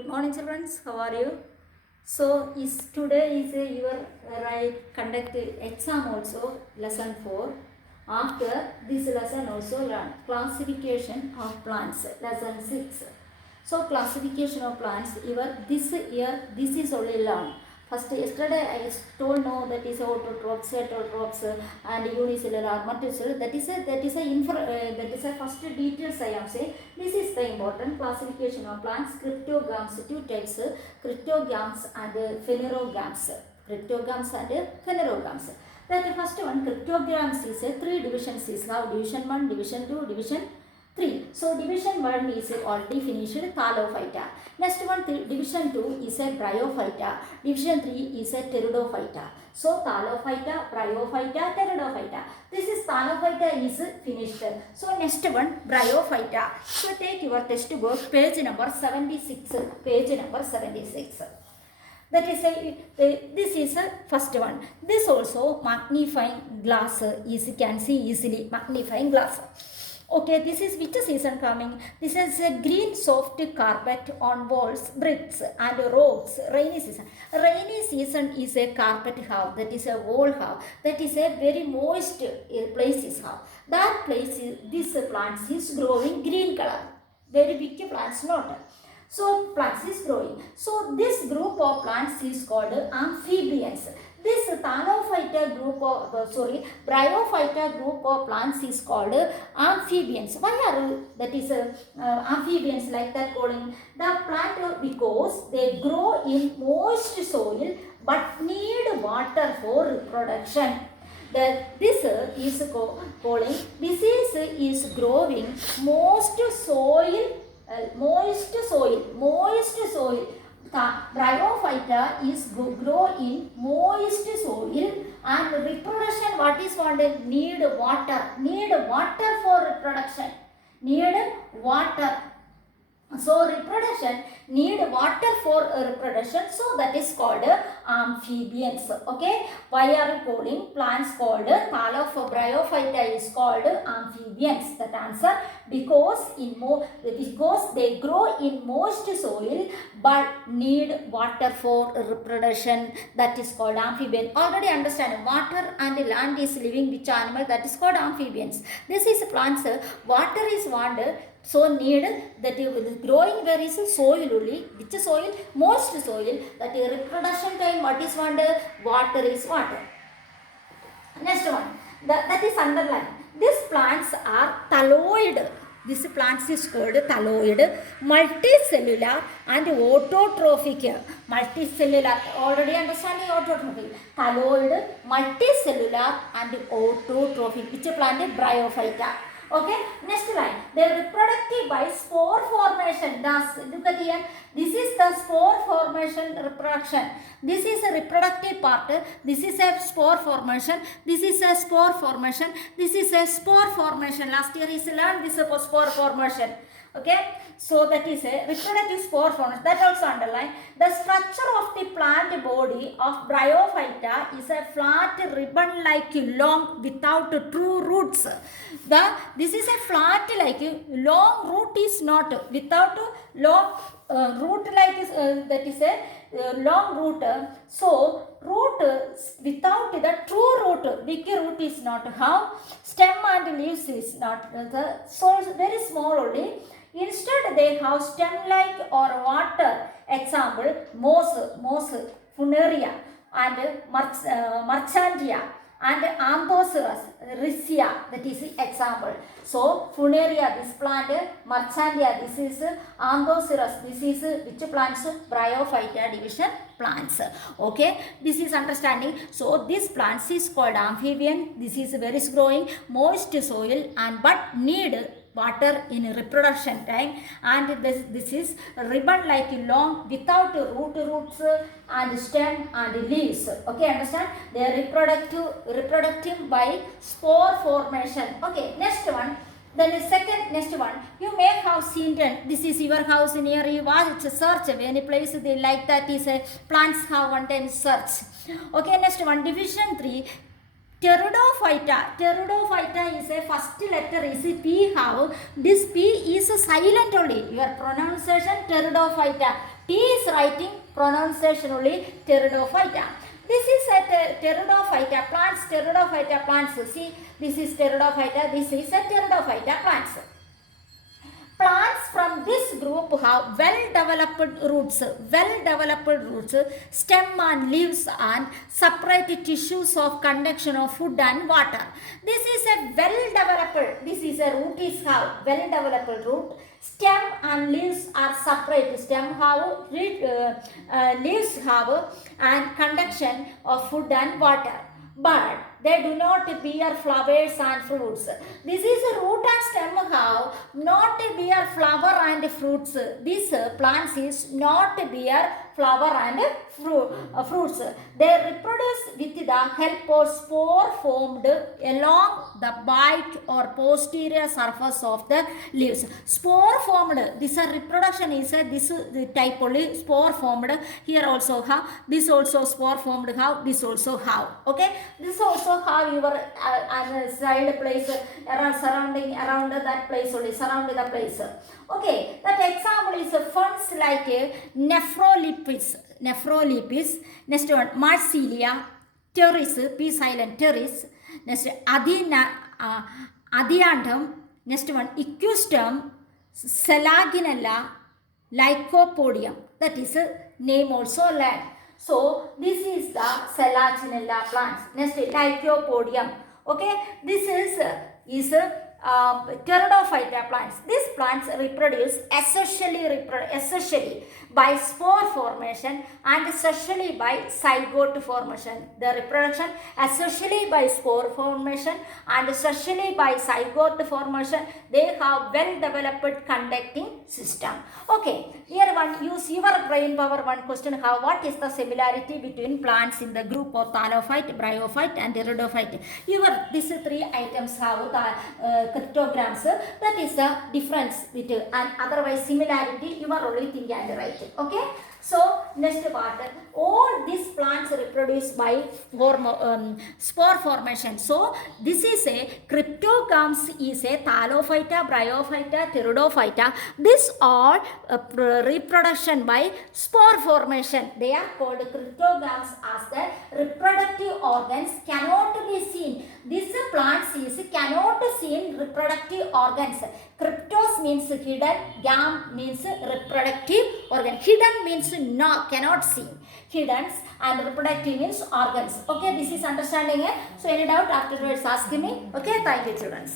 Good morning, children. How are you? So, today is your conduct exam also, lesson 4. After this lesson also learn classification of plants, lesson 6. So, classification of plants, this year, this is only learn. First, yesterday I told no, that is autotrophs, heterotrophs, and unicellular, multicellular. That is a first details I am saying. This is the important classification of plants. Cryptogams, two types, cryptogams and phanerogams. Cryptogams and phanerogams. That first one, cryptogams is a 3 divisions is now division 1, division 2, division 3. So division 1 is already finished, Thallophyta. Next one, division 2 is a Bryophyta. Division 3 is a Pteridophyta. So Thallophyta, Bryophyta, Pteridophyta. This is Thallophyta is finished. So next one, Bryophyta. So take your textbook, page number 76. Page number 76. That is this is a first one. This also magnifying glass is can see easily, magnifying glass. Okay, this is which season coming? This is a green soft carpet on walls, bricks and roads. Rainy season. Rainy season is a carpet house. That is a wall house. That is a very moist place is house. That place is, this plants is growing green color. Very big plants not. So plants is growing. So this group of plants is called amphibians. This Thallophyta group of Bryophyta group of plants is called amphibians. Why are that is amphibians like that calling the plant? Because they grow in moist soil but need water for reproduction. This is calling disease is growing moist soil. Bryophyta is grow in moist soil and reproduction. What is wanted? Need water. Need water for reproduction. Need water. So reproduction need water for reproduction. So that is called amphibians. Okay. Why are we calling plants called Bryophyta is called amphibians? That answer because they grow in moist soil but need water for reproduction. That is called amphibian. Already understand water and land is living which animal, that is called amphibians. This is plants. Water is wanted. So need that is growing where is soil only. Which soil? Moist soil. That is reproduction time. What is wanted? Water is water. Next one. That is underlined. These plants are thalloid. This plants is called thalloid, multicellular and autotrophic. Multicellular, already understanding autotrophic. Thalloid, multicellular and autotrophic. Which plant is Bryophyta? Okay, next line. They are reproductive by spore formation. Thus, look at here. This is the spore formation reproduction. This is a reproductive part. This is a spore formation. This is a spore formation. This is a spore formation. Last year is learned this is spore formation. Okay, so that is a reproductive spore formation. That also underline. The structure of the plant body of Bryophyta is a flat ribbon like long without true roots. This is a flat like long root is not without long root like that is a long root. So root without the true root, big root is not. How? Stem and leaves is not. So very small only. Instead they have stem-like or water. Example, moss, funaria and marchandia and Anthocerus, riccia, that is example. So, funaria, this plant, marchandia, this is Anthocerus, this is which plants? Bryophyta division plants. Okay, this is understanding. So, this plants is called amphibian. This is very growing, moist soil and but need water in reproduction time, and this is ribbon like long without roots and stem and leaves. Okay, understand? They are reproductive by spore formation. Okay, next one. Then the second next one, you may have seen that this is your house near you. It's a search. Any place they like that is a plants have one time search. Okay, next one, division 3. Pteridophyta. Pteridophyta is a first letter is a P. How? This P is a silent only. Your pronunciation Pteridophyta. T is writing pronunciation only Pteridophyta. This is a Pteridophyta plants. Pteridophyta plants. See, this is Pteridophyta. This is a Pteridophyta plants. Plants from this group have well-developed roots, stem and leaves and separate tissues of conduction of food and water. This is a well-developed, this is a root is have well-developed root. Stem and leaves are separate. Stem have, leaves have and conduction of food and water. But they do not bear flowers and fruits. This is a root and stem have not bear flower and fruits. This plants is not bear flower and fruits. They reproduce with the help of spore formed along the bite or posterior surface of the leaves. Spore formed. This reproduction is this type only spore formed. Here also have. This also spore formed have. This also have. Okay. This also have your side place surrounding around that place only. Surround the place. Okay. That example is ferns like Nephrolepis. Next one, Marsilia, Pteris, P silent, Pteris. Next, Adiantum. Next one, Equustum, Selaginella, Lycopodium. That is a name also learned. So, this is the Selaginella plants. Next, Lycopodium. Okay, this is Pteridophyta plants. These plants reproduce essentially by spore formation and essentially by zygote formation. The reproduction essentially by spore formation and essentially by zygote formation. They have well-developed conducting system. Okay, here one use your brain power. One question: what is the similarity between plants in the group of Thallophyte, Bryophyte, and Pteridophyte? These three items have the cryptograms. That is the difference between, and otherwise similarity you are only thinking and writing. Okay, so next part, all these plants reproduce by spore formation. So this is a cryptogams is a Thallophyta, Bryophyta, Pteridophyta. This all reproduction by spore formation. They are called cryptogams as the reproductive organs cannot be seen. This plants is cannot seen reproductive organs. Cryptos means hidden, gam means reproductive organ. Hidden means no, cannot see. Hidden and reproductive means organs. Okay, this is understanding. So any doubt afterwards ask me. Okay, thank you children.